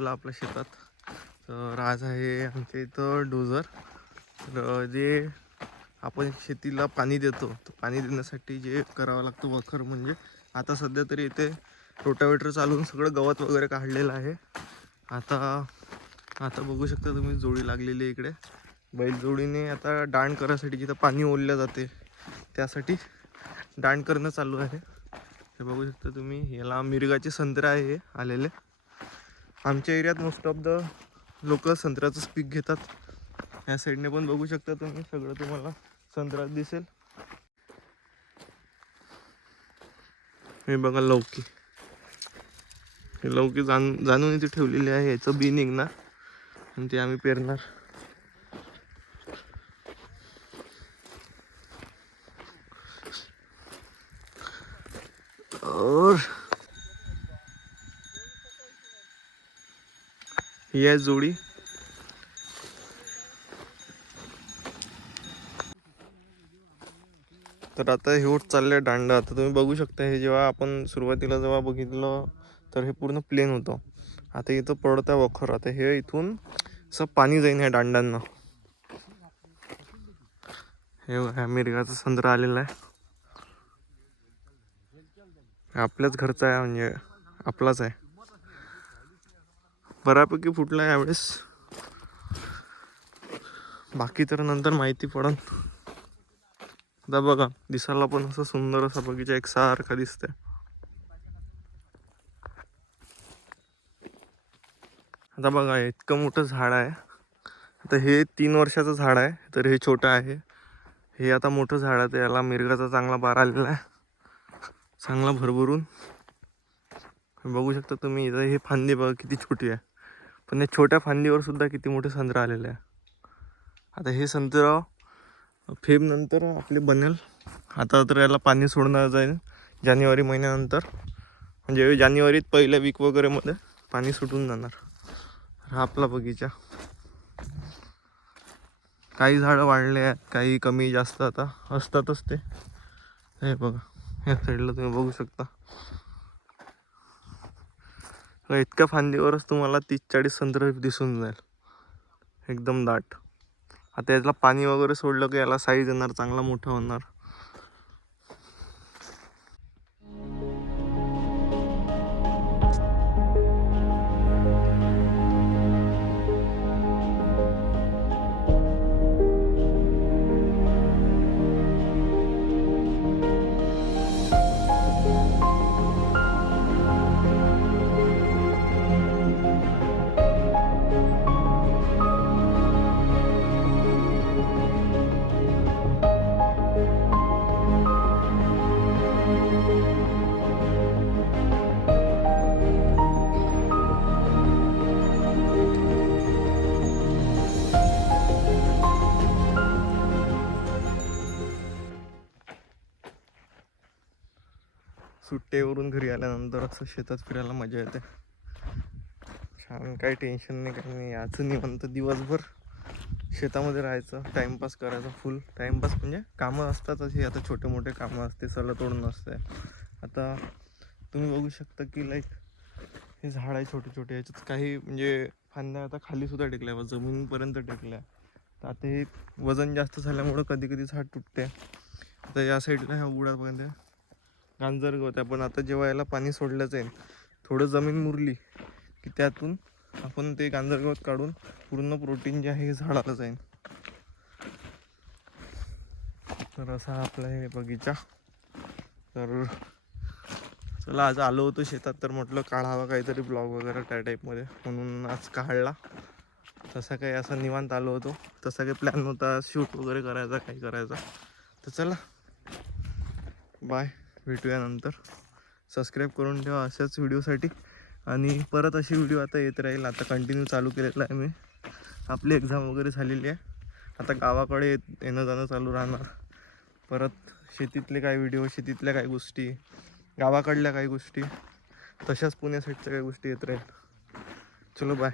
आलेलो आपल्या शेतात. तर आज आहे आमच्या इथं डोजर. तर जे आपण शेतीला पाणी देतो, तर पाणी देण्यासाठी जे करावं लागतं वखर, म्हणजे आता सध्या तरी इथे रोटावेटर चालवून सगळं गवत वगैरे काढलेलं आहे. आता बघू शकता तुम्ही जोडी लागलेली आहे इकडे. बैलजोडीने आता दांड करायसाठी जिथं पाणी ओढलं जाते त्यासाठी दांड करणं चालू आहे. हे बघू शकता तुम्ही, याला मिरगाचे संत्रे आहे आलेले. आमच्या एरियात मोस्ट ऑफ द लोक संत्र्याचंच पीक घेतात. ह्या साईडने पण बघू शकता तुम्ही, सगळं तुम्हाला संत्रा दिसेल. हे बघा लौकी, हे लौकी जाणून इथे ठेवलेली आहे. याचं बी निघणार आणि ते आम्ही पेरणार. और ही आहे जोडी. तर आता हे होत चाललंय दांडा. आता तुम्ही बघू शकता, हे जेव्हा आपण सुरुवातीला जेव्हा बघितलं तर हे पूर्ण प्लेन होतं. आता इथं पडत आहे वखर. आता हे इथून असं पाणी जाईन ह्या दांडांना. हे मिरगाचा संत्रा आलेला आहे, आपल्याच घरचा आहे, म्हणजे आपलाच आहे. बऱ्यापैकी फुटला यावेळेस, बाकी तर नंतर माहिती पडन. आता बघा, दिसायला पण असं सुंदर असा बगीचा एकसारखा दिसतंय. आता बघा, इतकं मोठं झाड आहे. आता हे 3 वर्षाचं झाड आहे, तर हे छोटं आहे. हे आता मोठं झाड आहे, तर याला मिरगाचा चांगला बार आलेला आहे, चांगला भरभरून. बघू शकता तुम्ही इथं, हे फांदी बघा किती छोटी आहे, पण या छोट्या फांदीवर सुद्धा किती मोठे संत्र आलेले आहे. आता हे संत्र फेब नंतर आपले बनेल. आता तर याला पाणी सोडणार जाईल जानेवारी महिन्यानंतर, म्हणजे जानेवारीत पहिल्या वीक वगैरे मध्ये पाणी सुटून जाणार. हा आपला बगीचा. काही झाडं वाढले आहेत, काही कमी जास्त आता असतातच ते. हे बघा, या साईडला तुम्ही बघू शकता, इतक्या फांदीवरच तुम्हाला 30-40 संत्र दिसून जाईल, एकदम दाट. आता याला पाणी वगैरे सोडलं की याला साईज येणार, चांगला मोठा होणार. सुट्टीवरून घरी आल्यानंतर असं शेतात फिरायला मजा येते. छान, काही टेन्शन नाही, काही नाही. याचं निवांत दिवसभर शेतामध्ये राहायचं, टाइमपास करायचा. फुल टाइमपास म्हणजे कामं असतात अशी, आता छोटे मोठे कामं असते, सला तोडून असते. आता तुम्ही बघू शकता की लाईक हे झाड आहे छोटे छोटे, याच्यात काही म्हणजे फांद्या आता खाली सुद्धा टेकल्या, जमीनपर्यंत टेकल्या. तर आता हे वजन जास्त झाल्यामुळं कधी कधी झाड तुटते. आता या साईडला ह्या उघड्यापर्यंत गांजर गवत आहे, पण आता जेव्हा याला पाणी सोडलं जाईल, थोडं जमीन मुरली की त्यातून आपण ते गांजर गवत काढून पूर्ण प्रोटीन जे आहे हे झाडाला जाईल. तर असा आपला हे बगीचा. तर चला, आज आलो होतो शेतात, तर म्हटलं काढावा काहीतरी ब्लॉग वगैरे त्या टाईपमध्ये, म्हणून आज काढला. तसा काही असा निवांत आलो होतो, तसा काही प्लॅन नव्हता शूट वगैरे करायचा, काही करायचा. तर चला, बाय, भेटूया नंतर. सबस्क्राईब करून ठेवा अशाच व्हिडिओसाठी, आणि परत अशी व्हिडिओ आता येत राहील. आता कंटिन्यू चालू केलेलं आहे मी. आपली एक्झाम वगैरे झालेली आहे, आता गावाकडे येणं जाणं चालू राहणार. परत शेतीतले काही व्हिडिओ, शेतीतल्या काही गोष्टी, गावाकडल्या काही गोष्टी, तशाच पुण्या साईडच्या काही गोष्टी येत राहील. चलो बाय.